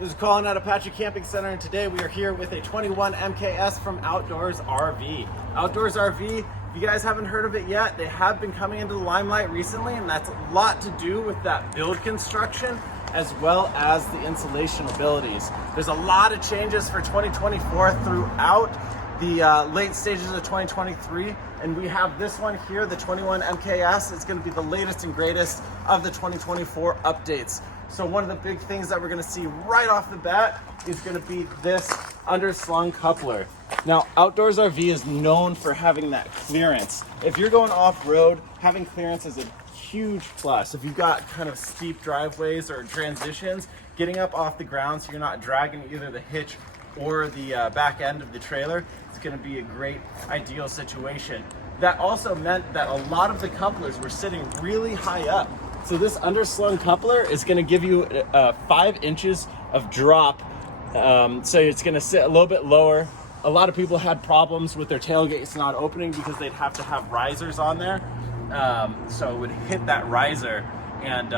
This is Collin at Apache Camping Center, and today we are here with a 21 MKS from Outdoors RV. Outdoors RV, if you guys haven't heard of it yet, they have been coming into the limelight recently, and that's a lot to do with that build construction as well as the insulation abilities. There's a lot of changes for 2024 throughout the late stages of 2023, and we have this one here, the 21 MKS. It's going to be the latest and greatest of the 2024 updates. So one of the big things that we're going to see right off the bat is going to be this underslung coupler. Now, Outdoors RV is known for having that clearance. If you're going off-road, having clearance is a huge plus. If you've got kind of steep driveways or transitions, getting up off the ground so you're not dragging either the hitch or the back end of the trailer, it's going to be a great ideal situation. That also meant that a lot of the couplers were sitting really high up. So this underslung coupler is going to give you 5 inches of drop. So it's going to sit a little bit lower. A lot of people had problems with their tailgates not opening because they'd have to have risers on there. So it would hit that riser and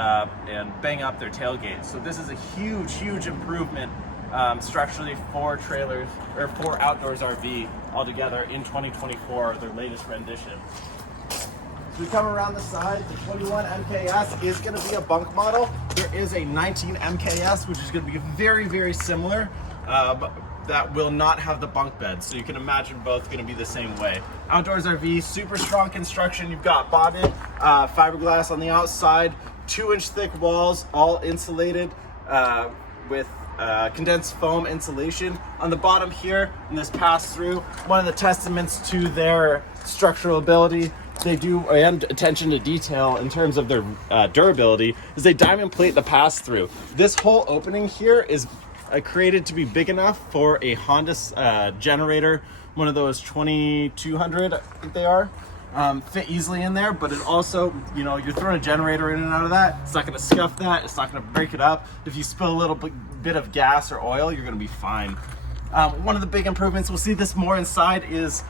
bang up their tailgate. So this is a huge, huge improvement structurally for trailers or for Outdoors RV altogether in 2024, their latest rendition. So we come around the side, the 21 MKS is going to be a bunk model. There is a 19 MKS, which is going to be very, very similar, but that will not have the bunk bed. So you can imagine both going to be the same way. Outdoors RV, super strong construction. You've got bonded fiberglass on the outside, 2-inch thick walls, all insulated with condensed foam insulation. On the bottom here, in this pass-through, one of the testaments to their structural ability, they do, and attention to detail in terms of their durability, is they diamond plate the pass-through. This whole opening here is created to be big enough for a Honda generator, one of those 2200, I think they are, fit easily in there. But it also, you know, you're throwing a generator in and out of that, it's not going to scuff that, it's not going to break it up. If you spill a little bit of gas or oil, you're going to be fine. One of the big improvements, we'll see this more inside, is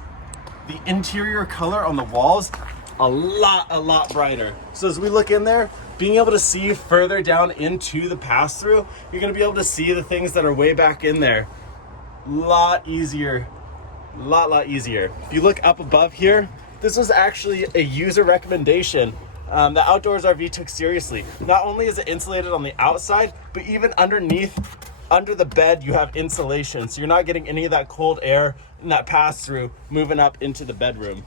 the interior color on the walls, a lot brighter. So as we look in there, being able to see further down into the pass-through, you're gonna be able to see the things that are way back in there. Lot easier. If you look up above here, this was actually a user recommendation that Outdoors RV took seriously. Not only is it insulated on the outside, but even underneath, under the bed, you have insulation, so you're not getting any of that cold air and that pass-through moving up into the bedroom.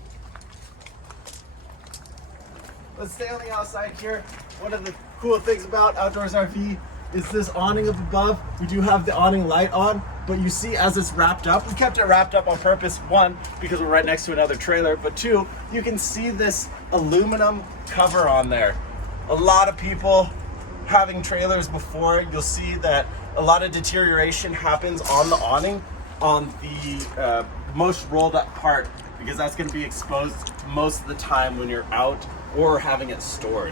Let's stay on the outside here. One of the cool things about Outdoors RV is this awning up above. We do have the awning light on, but you see as it's wrapped up, we kept it wrapped up on purpose. 1, because we're right next to another trailer, but 2, you can see this aluminum cover on there. A lot of people having trailers before, you'll see that a lot of deterioration happens on the awning, on the most rolled up part, because that's going to be exposed most of the time when you're out or having it stored.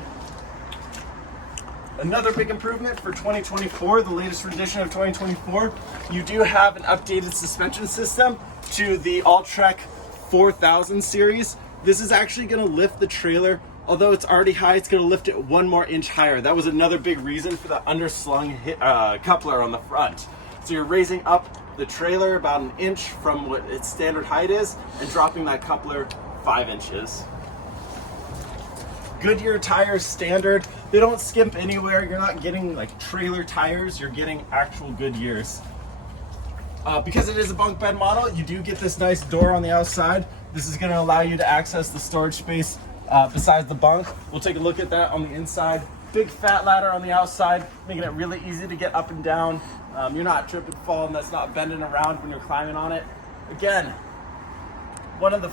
Another big improvement for 2024, the latest rendition of 2024, you do have an updated suspension system to the All-Trek 4000 series. This is actually going to lift the trailer. Although it's already high, it's going to lift it 1 more inch higher. That was another big reason for the underslung coupler on the front. So you're raising up the trailer about 1 inch from what its standard height is and dropping that coupler 5 inches. Goodyear tires standard. They don't skimp anywhere. You're not getting like trailer tires, you're getting actual Goodyears. Because it is a bunk bed model, you do get this nice door on the outside. This is going to allow you to access the storage space besides the bunk. We'll take a look at that on the inside. Big fat ladder on the outside, making it really easy to get up and down. You're not tripping, falling, that's not bending around when you're climbing on it. Again, one of the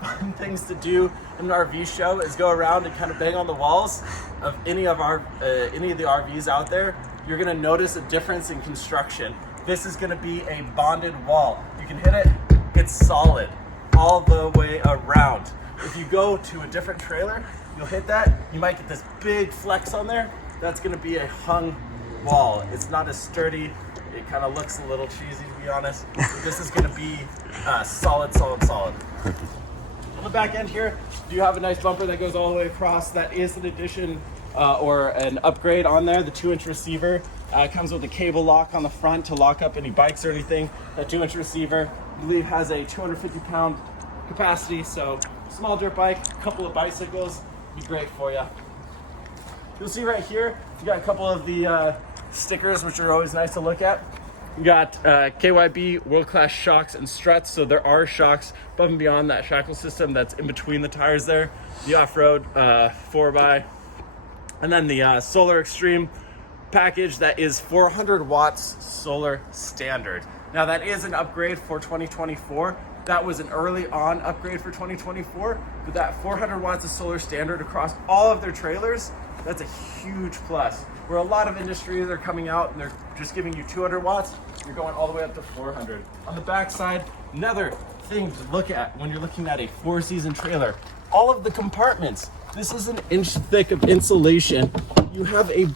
fun things to do in an RV show is go around and kind of bang on the walls of any of the RVs out there. You're gonna notice a difference in construction. This is gonna be a bonded wall. You can hit it, it's solid all the way around. If you go to a different trailer, you'll hit that, you might get this big flex on there. That's gonna be a hung wall. It's not as sturdy. It kind of looks a little cheesy, to be honest. This is gonna be solid. On the back end here, you have a nice bumper that goes all the way across. That is an addition or an upgrade on there, the 2-inch receiver. It comes with a cable lock on the front to lock up any bikes or anything. That 2-inch receiver, I believe, has a 250-pound capacity, so small dirt bike, a couple of bicycles, be great for you. You'll see right here, you got a couple of the stickers, which are always nice to look at. You got KYB world-class shocks and struts, so there are shocks above and beyond that shackle system that's in between the tires there. The off-road 4x, and then the Solar Extreme package that is 400 watts solar standard. Now that is an upgrade for 2024. That was an early on upgrade for 2024, but that 400 watts of solar standard across all of their trailers, that's a huge plus. Where a lot of industries are coming out and they're just giving you 200 watts, you're going all the way up to 400. On the back side, another thing to look at when you're looking at a 4-season trailer, all of the compartments. This is an inch thick of insulation. You have a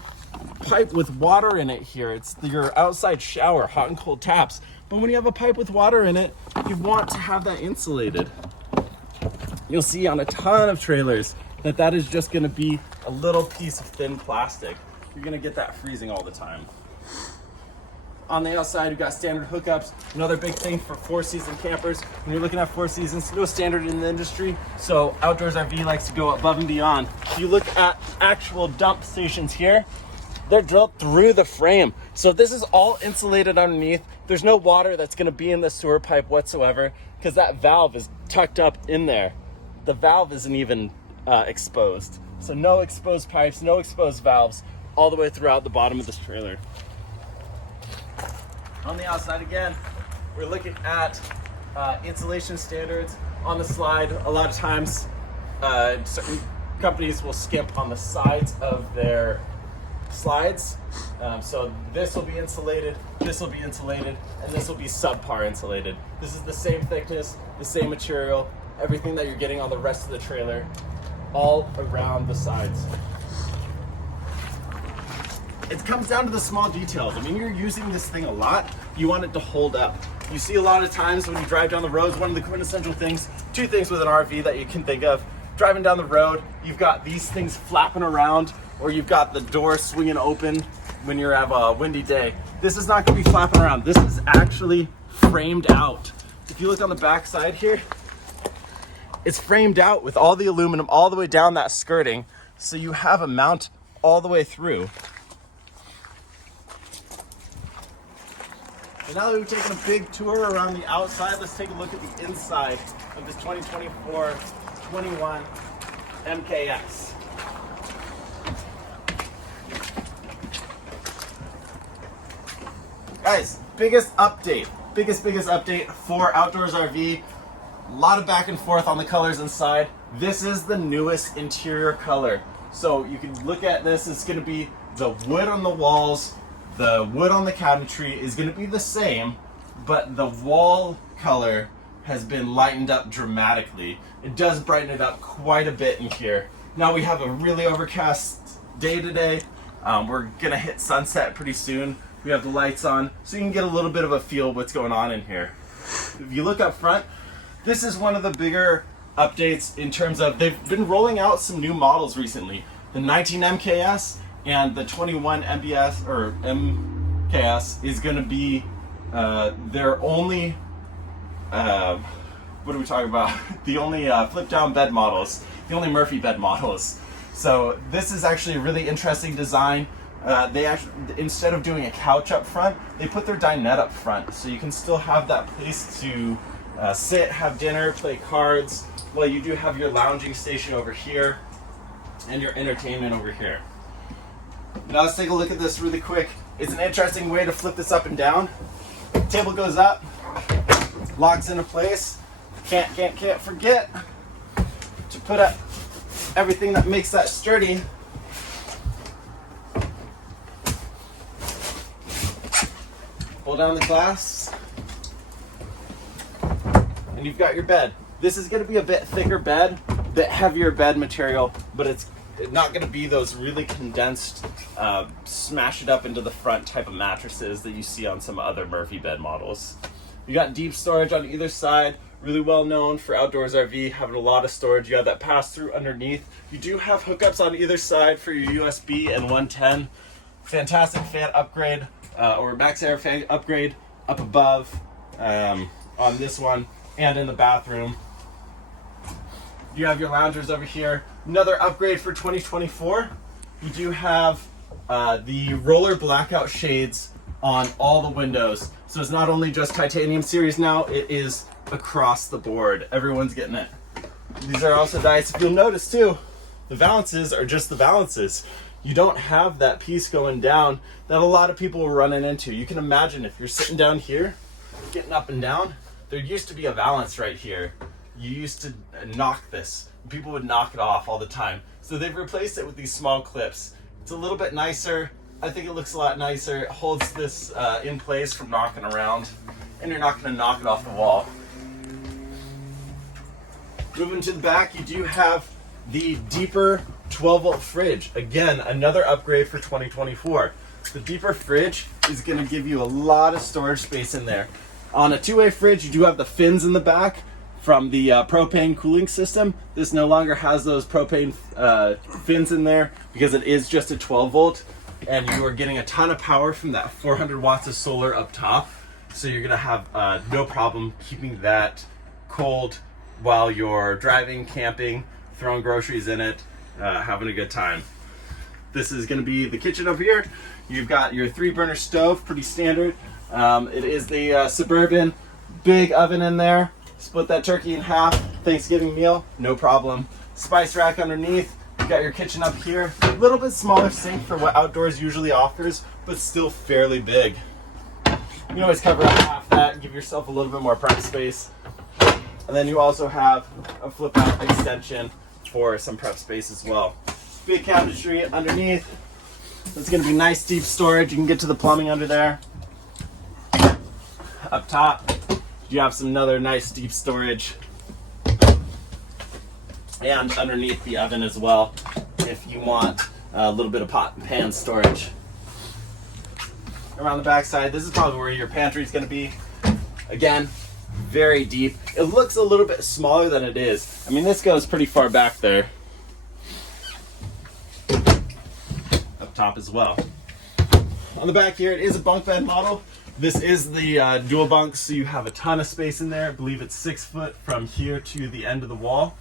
pipe with water in it here. It's your outside shower, hot and cold taps. But when you have a pipe with water in it, you want to have that insulated. You'll see on a ton of trailers that is just gonna be a little piece of thin plastic. You're gonna get that freezing all the time. On the outside, you've got standard hookups. Another big thing for 4-season campers. When you're looking at 4 seasons, no standard in the industry. So Outdoors RV likes to go above and beyond. If you look at actual dump stations here, they're drilled through the frame. So this is all insulated underneath. There's no water that's gonna be in the sewer pipe whatsoever because that valve is tucked up in there. The valve isn't even exposed. So no exposed pipes, no exposed valves all the way throughout the bottom of this trailer. On the outside again, we're looking at insulation standards on the slide. A lot of times, certain companies will skimp on the sides of their slides. So this will be insulated, this will be insulated, and this will be subpar insulated. This is the same thickness, the same material, everything that you're getting on the rest of the trailer, all around the sides. It comes down to the small details. I mean, you're using this thing a lot. You want it to hold up. You see a lot of times when you drive down the roads, one of the quintessential things, 2 things with an RV that you can think of. Driving down the road, you've got these things flapping around, or you've got the door swinging open when you have a windy day. This is not gonna be flapping around. This is actually framed out. If you look on the back side here, it's framed out with all the aluminum all the way down that skirting, so you have a mount all the way through. So now that we've taken a big tour around the outside, let's take a look at the inside of this 2024-21 MKS. Guys, biggest update for Outdoors RV. A lot of back and forth on the colors inside. This is the newest interior color. So you can look at this, it's gonna be the wood on the walls, the wood on the cabinetry is gonna be the same, but the wall color has been lightened up dramatically. It does brighten it up quite a bit in here. Now we have a really overcast day today. We're gonna hit sunset pretty soon. We have the lights on, so you can get a little bit of a feel of what's going on in here. If you look up front, this is one of the bigger updates in terms of, they've been rolling out some new models recently. The 19 MKS and the 21 MBS or MKS is going to be their only, what are we talking about? The only flip down bed models, the only Murphy bed models. So this is actually a really interesting design. They actually, instead of doing a couch up front, they put their dinette up front, so you can still have that place to sit, have dinner, play cards, while you do have your lounging station over here and your entertainment over here. Now let's take a look at this really quick. It's an interesting way to flip this up and down. Table goes up, locks into place. Can't forget to put up everything that makes that sturdy. Pull down the glass, and you've got your bed. This is going to be a bit thicker bed, bit heavier bed material, but it's not going to be those really condensed, smash it up into the front type of mattresses that you see on some other Murphy bed models. You got deep storage on either side, really well known for Outdoors RV, having a lot of storage. You have that pass through underneath. You do have hookups on either side for your USB and 110 fantastic fan upgrade or max air fan upgrade up above on this one and in the bathroom. You have your loungers over here. Another upgrade for 2024. You do have the roller blackout shades on all the windows. So it's not only just titanium series now, it is across the board. Everyone's getting it. These are also nice. If you'll notice too, the valances are just the valances. You don't have that piece going down that a lot of people are running into. You can imagine if you're sitting down here, getting up and down, there used to be a valance right here. You used to knock this. People would knock it off all the time. So they've replaced it with these small clips. It's a little bit nicer. I think it looks a lot nicer. It holds this in place from knocking around, and you're not gonna knock it off the wall. Moving to the back, you do have the deeper 12-volt fridge. Again, another upgrade for 2024. The deeper fridge is gonna give you a lot of storage space in there. On a two-way fridge, you do have the fins in the back from the propane cooling system. This no longer has those propane fins in there because it is just a 12-volt, and you are getting a ton of power from that 400 watts of solar up top. So you're gonna have no problem keeping that cold while you're driving, camping, throwing groceries in it, having a good time. This is gonna be the kitchen over here. You've got your 3-burner stove, pretty standard. It is the Suburban big oven in there. Split that turkey in half, Thanksgiving meal, no problem. Spice rack underneath. You got your kitchen up here. A little bit smaller sink for what outdoors usually offers, but still fairly big. You can always cover up half that and give yourself a little bit more prep space. And then you also have a flip out extension for some prep space as well. Big cabinetry underneath. It's gonna be nice deep storage. You can get to the plumbing under there. Up top, you have some another nice deep storage. And underneath the oven as well, if you want a little bit of pot and pan storage. Around the back side, this is probably where your pantry is going to be. Again, very deep. It looks a little bit smaller than it is. I mean, this goes pretty far back there. Up top as well. On the back here, it is a bunk bed model. This is the dual bunk, so you have a ton of space in there. I believe it's 6 foot from here to the end of the wall.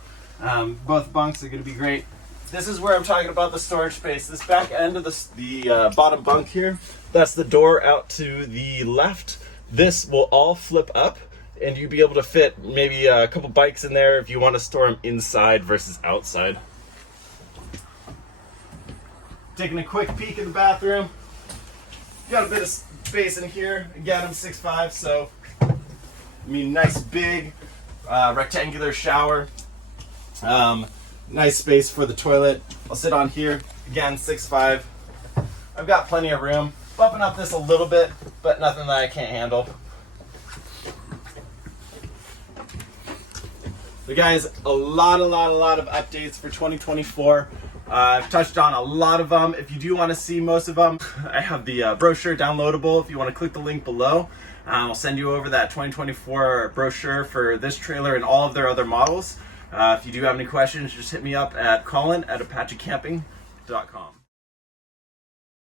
Both bunks are going to be great. This is where I'm talking about the storage space. This back end of the bottom bunk here, that's the door out to the left. This will all flip up, and you'll be able to fit maybe a couple bikes in there if you want to store them inside versus outside. Taking a quick peek in the bathroom. Got a bit of space in here. Again, I'm 6'5", so I mean, nice big rectangular shower. Nice space for the toilet. I'll sit on here. Again, 6'5". I've got plenty of room. Bumping up this a little bit, but nothing that I can't handle. But guys, a lot of updates for 2024. I've touched on a lot of them. If you do want to see most of them, I have the brochure downloadable. If you want to click the link below, I'll send you over that 2024 brochure for this trailer and all of their other models. If you do have any questions, just hit me up at Collin at ApacheCamping.com.